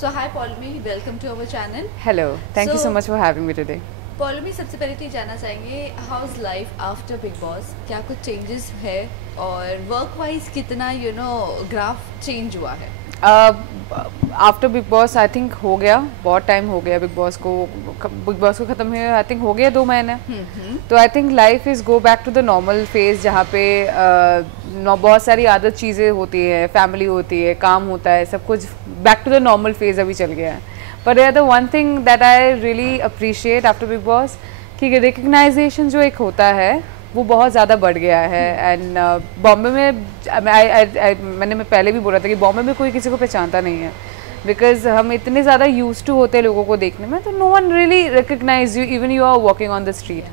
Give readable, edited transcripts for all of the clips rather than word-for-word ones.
So hi Paulumi, welcome to our channel. Hello, thank you so much for having me today. Paulumi, सबसे पहले तो ये जानना चाहेंगे house life after Bigg boss, क्या कुछ चेंजेस है और वर्क वाइज कितना ग्राफ चेंज हुआ है? After Bigg boss I think हो गया, बहुत टाइम हो गया बिग बॉस को ख़त्म हुए आई थिंक हो गया 2 महीने। तो I think life is go back to the normal phase जहाँ पे बहुत सारी आदत चीज़ें होती है, फैमिली होती है, काम होता है, सब कुछ back to the normal phase अभी चल गया है। पर the one thing that I really appreciate after Bigg Boss कि रिकग्नाइजेशन जो एक होता है वो बहुत ज़्यादा बढ़ गया है। एंड बॉम्बे में मैंने पहले भी बोला था कि बॉम्बे में कोई किसी को पहचानता नहीं है, बिकॉज हम इतने ज़्यादा यूज टू होते हैं लोगों को देखने में, तो no one really recognize you even you are walking on the street.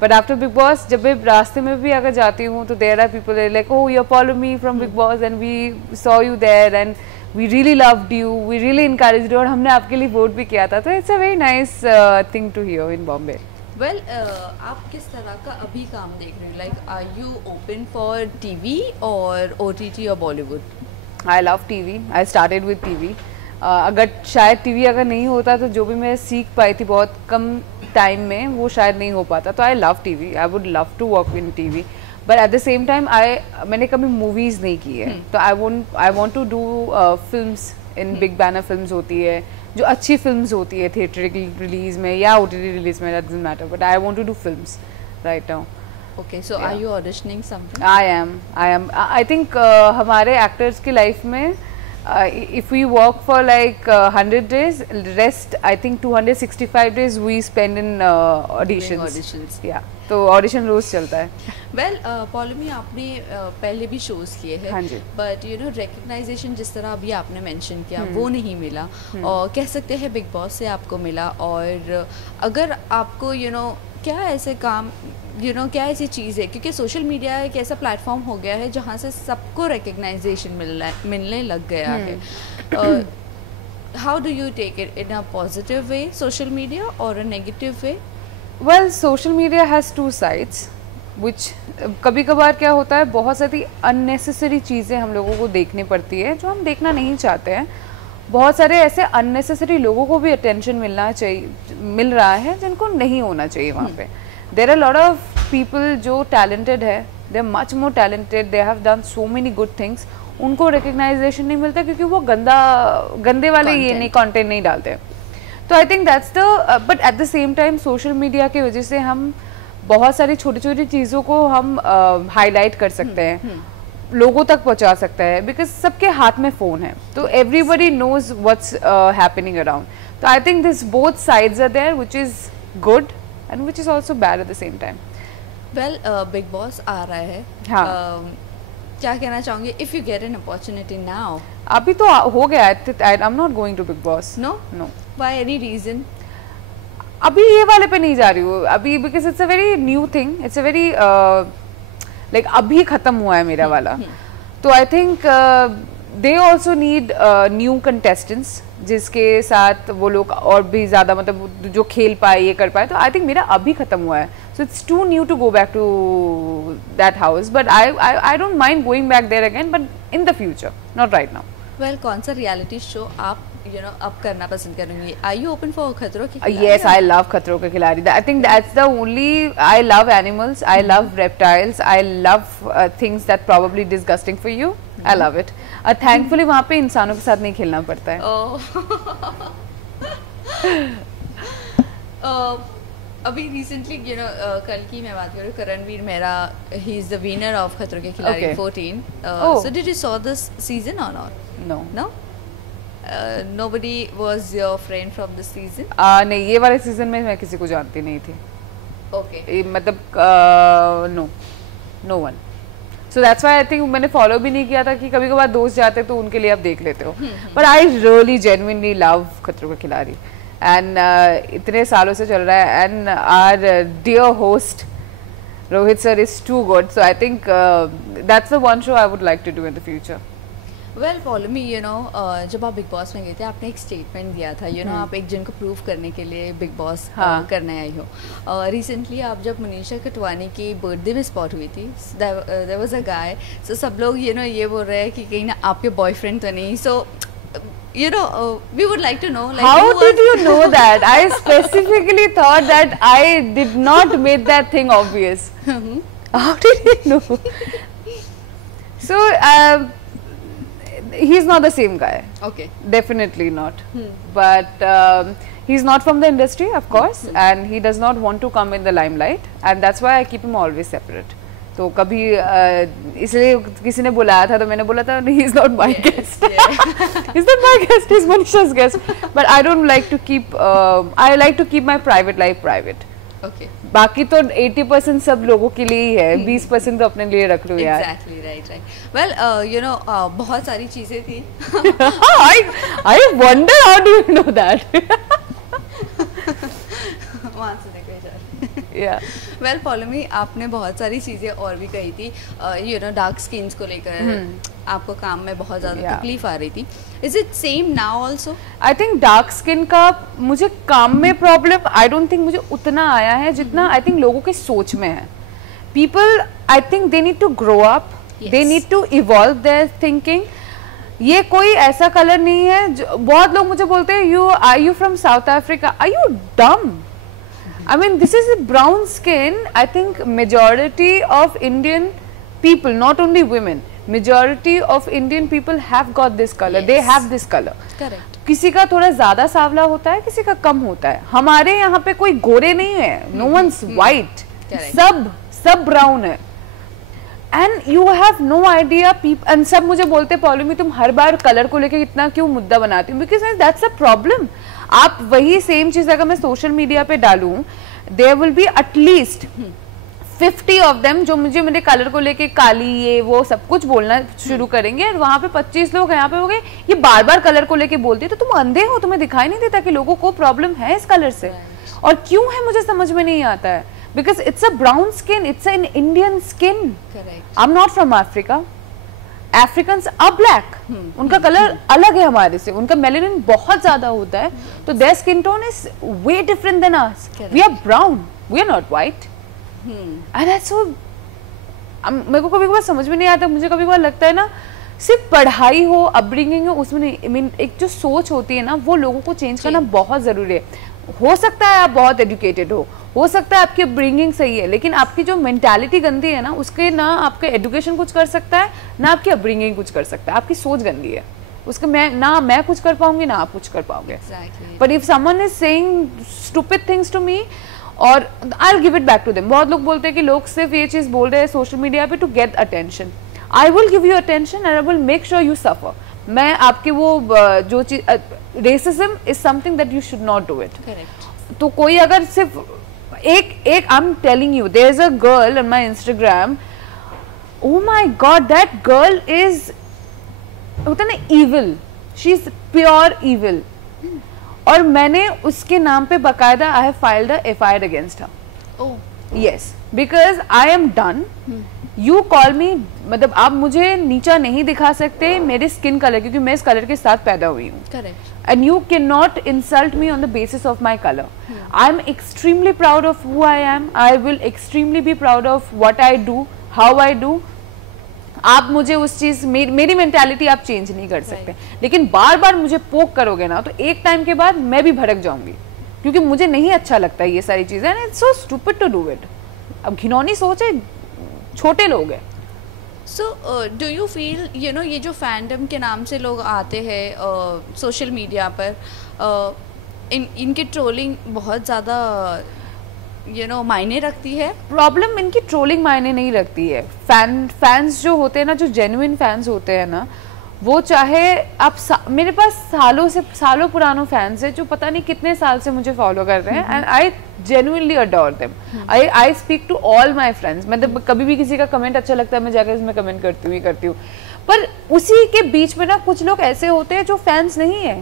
But after Bigg Boss जब मैं रास्ते में भी अगर जाती हूँ तो there are people like oh you Paulumi from Bigg Boss and we saw you there and we really loved you, we really encouraged you और हमने आपके लिए वोट भी किया था। तो it's a very nice thing to hear in Bombay. Well आप किस तरह का अभी काम देख रहे हो? Like are you open for TV और OTT और Bollywood? I love TV, I started with TV. अगर शायद टीवी अगर नहीं होता तो जो भी मैं सीख पाई थी बहुत कम टाइम में वो शायद नहीं हो पाता। तो I love TV, I would love to work in TV, but at the same time मैंने कभी मूवीज़ नहीं की है। तो I want to do films in big banner films होती है, जो अच्छी फिल्म्स होती है थिएटरिकल रिलीज में या OTT रिलीज में, that doesn't matter, but I want to do films right now. Okay, so are you auditioning something? I am. I think हमारे एक्टर्स की लाइफ में if we work for like 100 days, rest I think 265 days we spend in auditions. Yeah. तो audition रोज चलता है। Well Paulumi, आपने पहले भी shows किए हैं, हाँ जी, बट रिकग्नाइजेशन जिस तरह अभी आपने मेंशन किया वो नहीं मिला, और कह सकते हैं बिग बॉस से आपको मिला। और अगर आपको क्या ऐसे काम क्या ऐसी चीज़ है, क्योंकि सोशल मीडिया एक ऐसा प्लेटफॉर्म हो गया है जहाँ से सबको रिकग्नाइजेशन मिलने लग गया है। How do you take it, in a positive way social media और a negative way? Well social media has 2 sides which कभी कभार क्या होता है बहुत सारी अननेसेसरी चीज़ें हम लोगों को देखनी पड़ती है जो हम देखना नहीं चाहते हैं। बहुत सारे ऐसे अननेसेसरी लोगों को भी अटेंशन मिल रहा है जिनको नहीं होना चाहिए वहाँ पे। There are lot of people जो टैलेंटेड है, they are much more talented, they have done so many good things, उनको रिकग्नाइजेशन नहीं मिलता क्योंकि वो गंदे वाले ये नहीं कंटेंट नहीं डालते। तो I think that's the but at the same time social media की वजह से हम बहुत सारी छोटी छोटी चीज़ों को हम हाईलाइट कर सकते हैं, लोगों तक पहुंचा सकता है, बिकॉज सबके हाथ में फ़ोन है, तो everybody knows what's happening around. तो I think this both sides are there which is good and which is also bad at the same time. Well Bigg Boss आ रहा है, हाँ, क्या कहना चाहूँगी? If you get an opportunity now? अभी तो हो गया, I am not going to Bigg Boss. No no, by any reason? अभी ये वाले पे नहीं जा रही हूँ अभी, because it's a very new thing, it's a very like अभी ख़त्म हुआ है मेरा वाला। तो I think they also need new contestants जिसके साथ वो लोग और भी ज़्यादा मतलब जो खेल पाए ये कर पाए। तो आई थिंक मेरा अभी ख़त्म हुआ है, so it's too new to go back to that house, but I don't mind going back there again, but in the future, not right now. Well कौन सा रियलिटी शो आप अब करना पसंद करेंगे? आर यू ओपन फॉर खतरों के खिलाड़ी? Yes, I love खतरों के खिलाड़ी. I think that's the only. I love animals. I love reptiles. I love things that probably disgusting for you. I love it. Thankfully वहाँ पे इंसानों के साथ नहीं खेलना पड़ता है। अभी रिसेंटली कल की मैं बात करूँ, Karanveer Mehra, he is the winner of Khatron Ke खिलाड़ी 14. So did you saw this season or not? No. No. Nobody was your friend from this season? नहीं, ये वाले सीजन में मैं किसी को जानती नहीं थी। Okay. मतलब no one. So that's why I think मैंने फॉलो भी नहीं किया था कि कभी कभार दोस्त जाते तो उनके लिए आप देख लेते हो। But I really genuinely love खतरों के खिलाड़ी एंड इतने सालों से चल रहा है, and our dear host Rohit sir is too good, so I think that's the one show I would like to do in the future. Well Paulumi, जब आप बिग बॉस में गए थे आपने एक स्टेटमेंट दिया था, आप एक जन को प्रूव करने के लिए बिग बॉस करने आई हो। रिसेंटली आप जब मनीषा खटवानी की बर्थडे में स्पॉट हुई थी, देयर वाज अ गाय, सो सब लोग ये बोल रहे हैं कि कहीं ना आपके बॉयफ्रेंड तो नहीं। सो you know, we would like to know, like, how did you know that? I specifically thought that I did not make that thing obvious. How did you know? So he's not the same guy. Okay. Definitely not. But he's not from the industry, of course, and he does not want to come in the limelight, and that's why I keep him always separate. तो कभी इसलिए किसी ने बुलाया था तो मैंने बोला था he is not my guest. He's not my guest, he's Manisha's guest. But I don't like to keep I like to keep my private life private. Okay. बाकी तो 80% सब लोगों के लिए ही है, 20% तो अपने लिए रख लो यार. Exactly, right. Well, you know, बहुत सारी चीजें थी. I wonder how do you know that? वहाँ से निकल जा. Yeah. Well, Poulomi, आपने बहुत सारी चीज़ें और भी कही थी, you know, डार्क स्किन्स को लेकर आपको काम में बहुत ज़्यादा तकलीफ आ रही थी. Is it same now also? I think dark skin का मुझे काम में प्रॉब्लम I don't think मुझे उतना आया है जितना I think लोगों की सोच में है. People, I think they need to grow up. Yes. They need to evolve their thinking. ये कोई ऐसा कलर नहीं है. बहुत लोग मुझे बोलते हैं are you from South Africa? Are you dumb? I mean, this is a brown skin. I think majority of Indian people, not only women, majority of Indian people have got this color. Yes. They have this color. Correct. किसी का थोड़ा ज़्यादा सावला होता है, किसी का कम होता है. हमारे यहाँ पे कोई गोरे नहीं है. No one's white. सब brown है. And you have no idea. People and सब मुझे बोलते Poulomi तुम हर बार कलर को लेके इतना क्यों मुद्दा बनाती हो? Because that's a problem. आप वही सेम चीज अगर मैं सोशल मीडिया पे डालूं, there will be at least 50 of them जो मुझे मेरे कलर को लेके काली ये वो सब कुछ बोलना शुरू करेंगे. वहां पे 25 लोग यहाँ पे हो गए ये बार बार कलर को लेके बोलती है. तो तुम अंधे हो, तुम्हें दिखाई नहीं देता कि लोगों को प्रॉब्लम है इस कलर से और क्यों है मुझे समझ में नहीं आता है. Because it's a brown skin, it's an Indian skin. I am not from Africa. Africans are black. उनका कलर अलग है हमारे से. उनका मेलेनिन बहुत ज्यादा होता है. तो their skin tone is way different than us. We are brown, we are not white. And that's so मेरे को कभी कभी समझ में नहीं आता. मुझे कभी कभी लगता है ना सिर्फ पढ़ाई हो, अपब्रिंगिंग हो, उसमें नहीं. आई मीन एक जो सोच होती है ना वो लोगों को चेंज करना बहुत जरूरी है. हो सकता है आप बहुत एजुकेटेड हो सकता है आपकी अपब्रिंगिंग सही है, लेकिन आपकी जो मेंटालिटी गंदी है ना उसके ना आपका एजुकेशन कुछ कर सकता है ना आपकी अपब्रिंगिंग कुछ कर सकता है. आपकी सोच गंदी है उसके मैं कुछ कर पाऊंगी ना आप कुछ कर पाओगे. But if someone is saying stupid things to me और I will give it back to them. बहुत लोग बोलते हैं कि लोग सिर्फ ये चीज बोल रहे हैं सोशल मीडिया पे to get attention. I will give you attention and I will make sure you suffer. मैं आपके वो जो चीज racism is something that you should not do it. तो कोई अगर सिर्फ एक I'm telling you, there's a girl on my Instagram. Oh my God, that girl is होता ना evil. She's pure evil. और मैंने उसके नाम पे बकायदा I have filed a FIR against her. Oh. Yes, because I am done. You call me, मतलब आप मुझे नीचा नहीं दिखा सकते मेरे स्किन कलर, क्योंकि मैं इस कलर के साथ पैदा हुई हूँ. Correct. And you cannot insult me on the basis of my color. I'm extremely proud of who I am. I will extremely be proud of what I do, how I do. आप मुझे उस चीज मेरी mentality आप change नहीं कर सकते. लेकिन बार बार मुझे पोक करोगे ना तो एक टाइम के बाद मैं भी भड़क जाऊंगी, क्योंकि मुझे नहीं अच्छा लगता ये सारी चीजें. And it's so stupid to do it. अब घिनौनी सोच है, छोटे लोग हैं. So do you feel you know ये जो फैंडम के नाम से लोग आते हैं सोशल मीडिया पर, इनकी ट्रोलिंग बहुत ज़्यादा यू नो मायने रखती है? प्रॉब्लम इनकी ट्रोलिंग मायने नहीं रखती है. फैंस जो होते हैं ना, जो जेन्युइन फैंस होते हैं ना, वो चाहे आप मेरे पास सालों पुरानों फैंस है जो पता नहीं कितने साल से मुझे फॉलो कर रहे हैं. And I genuinely adore them. I speak to all my friends. मतलब कभी भी किसी का कमेंट अच्छा लगता है मैं जाकर उसमें कमेंट करती हूँ. पर उसी के बीच में ना कुछ लोग ऐसे होते हैं जो फैंस नहीं है,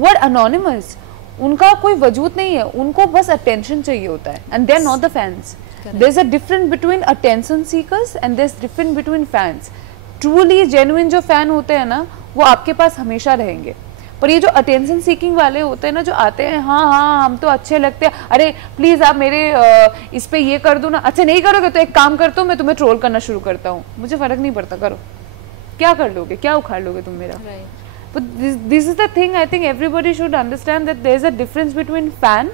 वो आर anonymous. उनका कोई वजूद नहीं है, उनको बस अटेंशन चाहिए होता है. And they are not the fans. There is a difference between attention seekers and there is difference between fans. Truly genuine जो फैन होते हैं ना वो आपके पास हमेशा रहेंगे. पर ये जो अटेंशन सीकिंग वाले होते हैं ना, जो आते हैं हाँ हम तो अच्छे लगते हैं, अरे प्लीज आप मेरे इस पे ये कर दो ना, अच्छा नहीं करोगे तो एक काम करता हूँ मैं तुम्हें ट्रोल करना शुरू करता हूँ. मुझे फर्क नहीं पड़ता, करो. क्या कर लोगे, क्या उखाड़ लोगे तुम मेरा? But this is the thing I think everybody should understand, that there's a difference between fan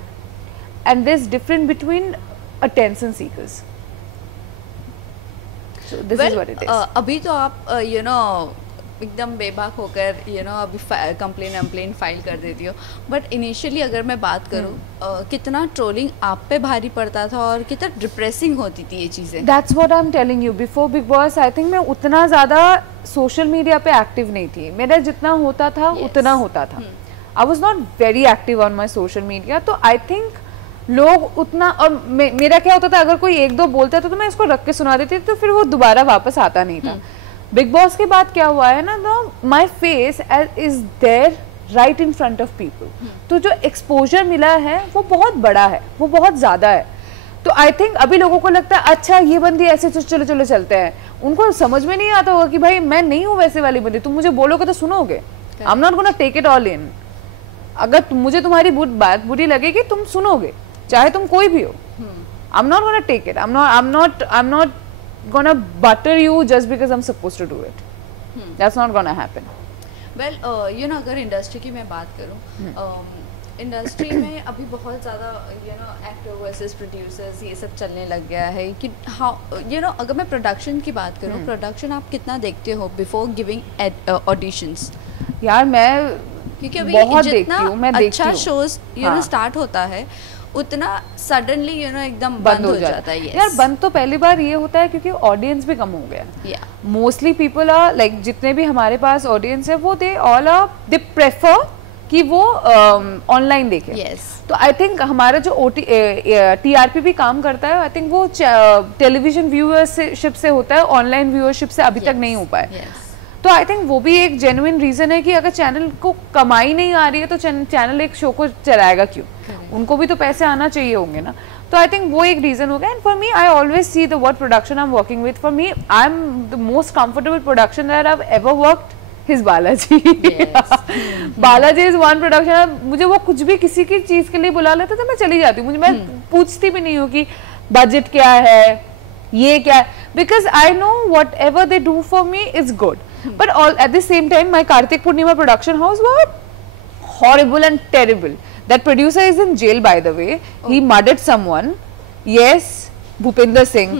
and there's difference between attention seekers. So this is what it is. अभी तो आप एकदम बेबाक होकर अभी कंप्लेन फाइल कर देती हो, बट इनिशियली अगर मैं बात करूँ कितना ट्रोलिंग आप पे भारी पड़ता था और कितना डिप्रेसिंग होती थी ये चीज़ें. That's what I'm telling you. Before Big Boss, I think मैं उतना ज़्यादा सोशल मीडिया पे एक्टिव नहीं थी. मेरा जितना होता था उतना होता था. I was not very active on my social media. तो I think लोग उतना, और मेरा क्या होता था, अगर कोई एक दो बोलता था तो मैं इसको रख के सुना देती थी, तो फिर वो दोबारा वापस आता नहीं था. बिग बॉस के बाद क्या हुआ है ना, तो my face is there right in front of people. तो जो एक्सपोजर मिला है वो बहुत बड़ा है, वो बहुत ज़्यादा है. तो आई थिंक अभी लोगों को लगता है अच्छा ये बंदी ऐसे, चलो चलो चलते हैं. उनको समझ में नहीं आता होगा कि भाई मैं नहीं हूँ वैसे वाली बंदी. तुम मुझे बोलोगे तो सुनोगे. I am not gonna take it all in. अगर मुझे तुम्हारी बात बुरी लगेगी तुम सुनोगे, चाहे तुम कोई भी हो. I am not gonna take it. I am not gonna butter you just because I'm supposed to do it. That's not gonna happen. Well, अगर इंडस्ट्री की मैं बात करूँ, इंडस्ट्री में अभी बहुत ज़्यादा एक्टर वर्सेस प्रोड्यूसर्स ये सब चलने लग गया है कि अगर मैं प्रोडक्शन की बात करूँ, प्रोडक्शन आप कितना देखते हो बिफोर गिविंग ऑडिशंस? यार मैं क्योंकि अभी बहुत जितना देखती हूँ, मैं अच्छा शोज स्टार्ट होता है उतना सडनली एकदम बंद हो जाता है. यार बंद तो पहली बार ये होता है क्योंकि ऑडियंस भी कम हो गया. मोस्टली पीपल आर लाइक, जितने भी हमारे पास ऑडियंस है वो दे प्रेफर कि वो ऑनलाइन देखें. तो आई थिंक हमारा जो TRP भी काम करता है, आई थिंक वो टेलीविजन व्यूअरशिप से होता है, ऑनलाइन व्यूअरशिप से अभी तक नहीं हो पाए. तो आई थिंक वो भी एक जेन्युइन रीजन है कि अगर चैनल को कमाई नहीं आ रही है तो चैनल एक शो को चलाएगा क्यों? उनको भी तो पैसे आना चाहिए होंगे ना. तो आई थिंक वो एक रीजन हो गया. And for me I always see the word production I am working with. For me I am the most comfortable production that I have ever worked is Balaji. Balaji is one production. मुझे वो कुछ भी किसी की चीज के लिए बुला लेते तो मैं चली जाती हूँ. मैं पूछती भी नहीं हूँ कि बजट क्या है, ये क्या है, because I know what ever they do for me is good. But at the same time, my Kartik Purnima production house were horrible and terrible. That producer is in jail, by the way. He murdered someone. Yes, Bhupinder Singh.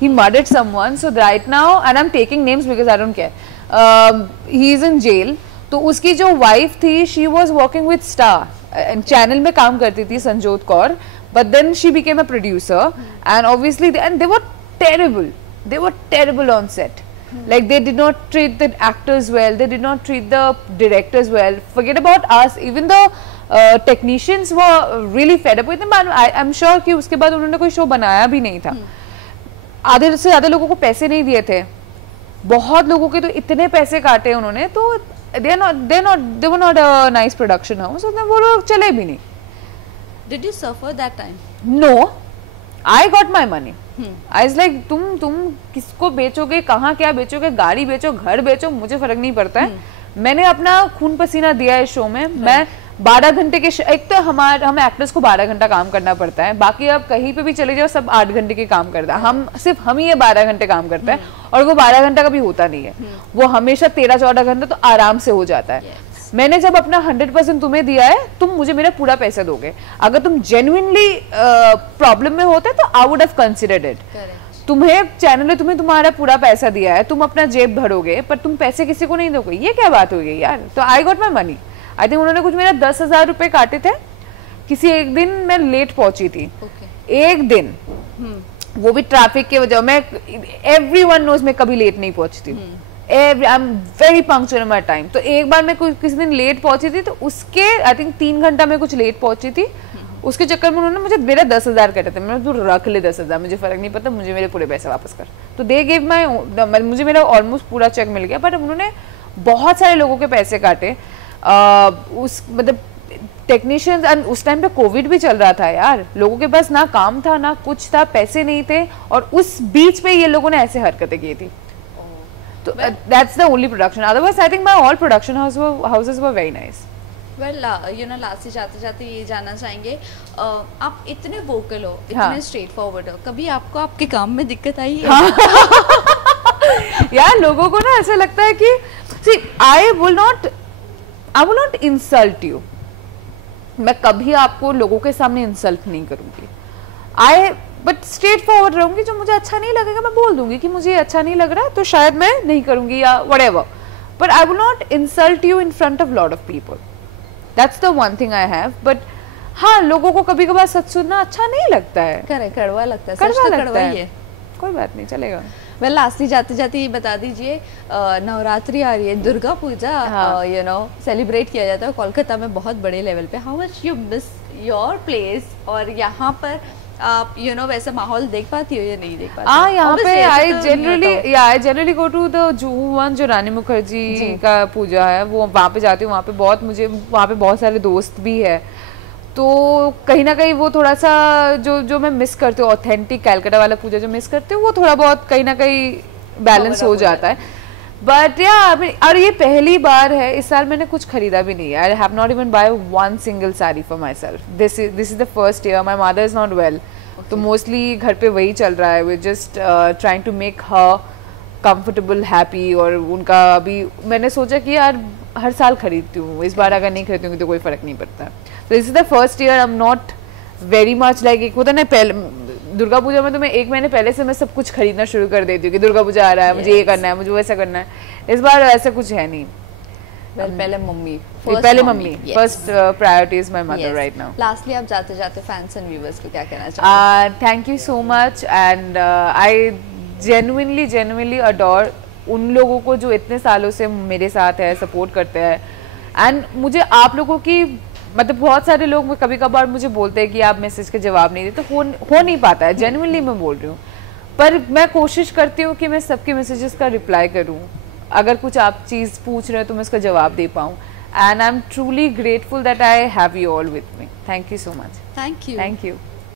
He murdered someone. So right now, and I'm taking names because I don't care. He is in jail. तो उसकी जो wife थी, she was working with Star. And channel में काम करती थी, Sanjyot Kaur. But then she became a producer. And obviously, they were terrible. They were terrible on set. Like they did not treat the actors well, they did not treat the directors well. Forget about us, even the technicians were really fed up with them. But I'm sure कि उसके बाद उन्होंने कोई show बनाया भी नहीं था. आधे से ज़्यादा लोगों को पैसे नहीं दिए थे. बहुत लोगों के तो इतने पैसे काटे उन्होंने. तो they were not a nice production house. तो वो लोग चले भी नहीं. Did you suffer that time? No, I got my money. I was like, तुम किसको बेचोगे, कहाँ क्या बेचोगे, गाड़ी बेचो, घर बेचो, मुझे फर्क नहीं पड़ता है. मैंने अपना खून पसीना दिया है शो में. मैं 12 घंटे के एक तो हम एक्टर्स को 12 घंटा काम करना पड़ता है. बाकी आप कहीं पे भी चले जाओ सब 8 घंटे के काम करता है. सिर्फ हम ही 12 घंटे काम करते हैं. और वो 12 घंटा कभी होता नहीं है. वो हमेशा 13-14 घंटा तो आराम से हो जाता है. मैंने जब अपना 100% तुम्हें दिया है, तुम मुझे मेरा पूरा पैसा दोगे. अगर तुम जेन्युइनली प्रॉब्लम में होते तो I would have considered it. तुम्हें चैनल ने तुम्हारा पूरा पैसा दिया है, तुम अपना जेब भरोगे पर तुम पैसे किसी को नहीं दोगे, ये क्या बात हो गई यार. तो I got my money. I think उन्होंने कुछ मेरा 10,000 रुपए काटे थे. किसी एक दिन मैं लेट पहुंची थी. एक दिन, वो भी ट्रैफिक की वजह. मैं एवरीवन नोज मैं कभी लेट नहीं पहुंचती हूँ. I am very punctual in my time. तो एक बार मैं किसी दिन लेट पहुंची थी, तो उसके आई थिंक 3 घंटा में कुछ लेट पहुंची थी. उसके चक्कर में उन्होंने मुझे मेरा 10,000 कटे थे. मैंने तो रख ले 10,000, मुझे फर्क नहीं पड़ता, मुझे मेरे पूरे पैसे वापस कर. तो दे गिव माई, मुझे मेरा ऑलमोस्ट पूरा चेक मिल गया. बट उन्होंने बहुत सारे लोगों के पैसे काटे. मतलब टेक्नीशियंस. एंड उस टाइम पे कोविड भी चल रहा था यार. लोगों के पास ना काम था ना कुछ था, पैसे नहीं थे. और उस बीच पे ये लोगों ने ऐसे हरकतें की थी. So that's the only production. Otherwise, I think my all production houses were very nice. Well, last से जाते ये जानना चाहेंगे, आप इतने वोकल हो, इतने स्ट्रेट फॉरवर्ड हो, कभी आपको आपके काम में दिक्कत आई है? यार लोगों को ना ऐसा लगता है कि see, I will not I will not insult you, मैं कभी आपको लोगों के सामने इंसल्ट नहीं करूंगी, बट स्ट्रेट फॉरवर्ड रहूंगी, जो मुझे अच्छा नहीं लगेगा मैं बोल दूंगी कि मुझे अच्छा नहीं लग रहा तो शायद मैं नहीं करूंगी या whatever, but I will not insult you in front of lot of people, that's the one thing I have. But हाँ, लोगों को कभी कभार सच सुनना अच्छा नहीं लगता है, कड़वा लगता है, कड़वा सच तो लगता कड़वा है, ही है। कोई बात नहीं, चलेगा। वेल लास्टली जाते जाते ये बता दीजिए, नवरात्रि आ रही है, Durga Puja you know celebrate किया जाता है कोलकाता में बहुत बड़े लेवल पे, how much you miss your place, और यहाँ पर आप यू नो वैसा माहौल देख पाती हो या नहीं देख पाती? हाँ, यहाँ पे I generally go to the Juhu one, जो रानी मुखर्जी का पूजा है, वो वहाँ पे जाती हूँ। वहाँ पे बहुत, मुझे वहाँ पे बहुत सारे दोस्त भी है, तो कहीं ना कहीं वो थोड़ा सा जो मैं मिस करती हूँ, ऑथेंटिक कैलकाटा वाला पूजा जो मिस करती हूँ, वो थोड़ा बहुत कहीं ना कहीं बैलेंस हो जाता है। बट या और ये पहली बार है, इस साल मैंने कुछ खरीदा भी नहीं, I have not even buy one single sari for my self, this is the first year, my mother is not well, तो मोस्टली घर पे वही चल रहा है, we just trying to make her comfortable, happy, और उनका अभी मैंने सोचा कि यार हर साल खरीदती हूँ, इस बार अगर नहीं खरीदूंगी तो कोई फर्क नहीं पड़ता। तो this is the first year, I am not very much like, एक होता ना पहले दुर्गा पूजा में तो मैं एक महीने पहले से मैं सब कुछ खरीदना शुरू कर देती हूँ कि दुर्गा पूजा आ रहा है, मुझे ये करना है, मुझे वैसा करना है। इस बार ऐसा कुछ है नहीं। पहले mummy, first priority is my mother right now. Lastly आप जाते जाते फैंस एंड व्यूअर्स को क्या कहना चाहोगे? Thank you so much, and I genuinely adore उन लोगों को जो इतने सालों से मेरे साथ है, सपोर्ट करते हैं, एंड मुझे आप लोगों की मतलब बहुत सारे लोग कभी कभार मुझे बोलते हैं कि आप मैसेज के जवाब नहीं देते, तो हो नहीं पाता है, जेन्युइनली मैं बोल रही हूँ, पर मैं कोशिश करती हूँ कि मैं सबके मैसेजेस का रिप्लाई करूँ, अगर कुछ आप चीज़ पूछ रहे हो तो मैं उसका जवाब दे पाऊँ, and I am truly grateful that I have you all with me. Thank you so much. Thank you.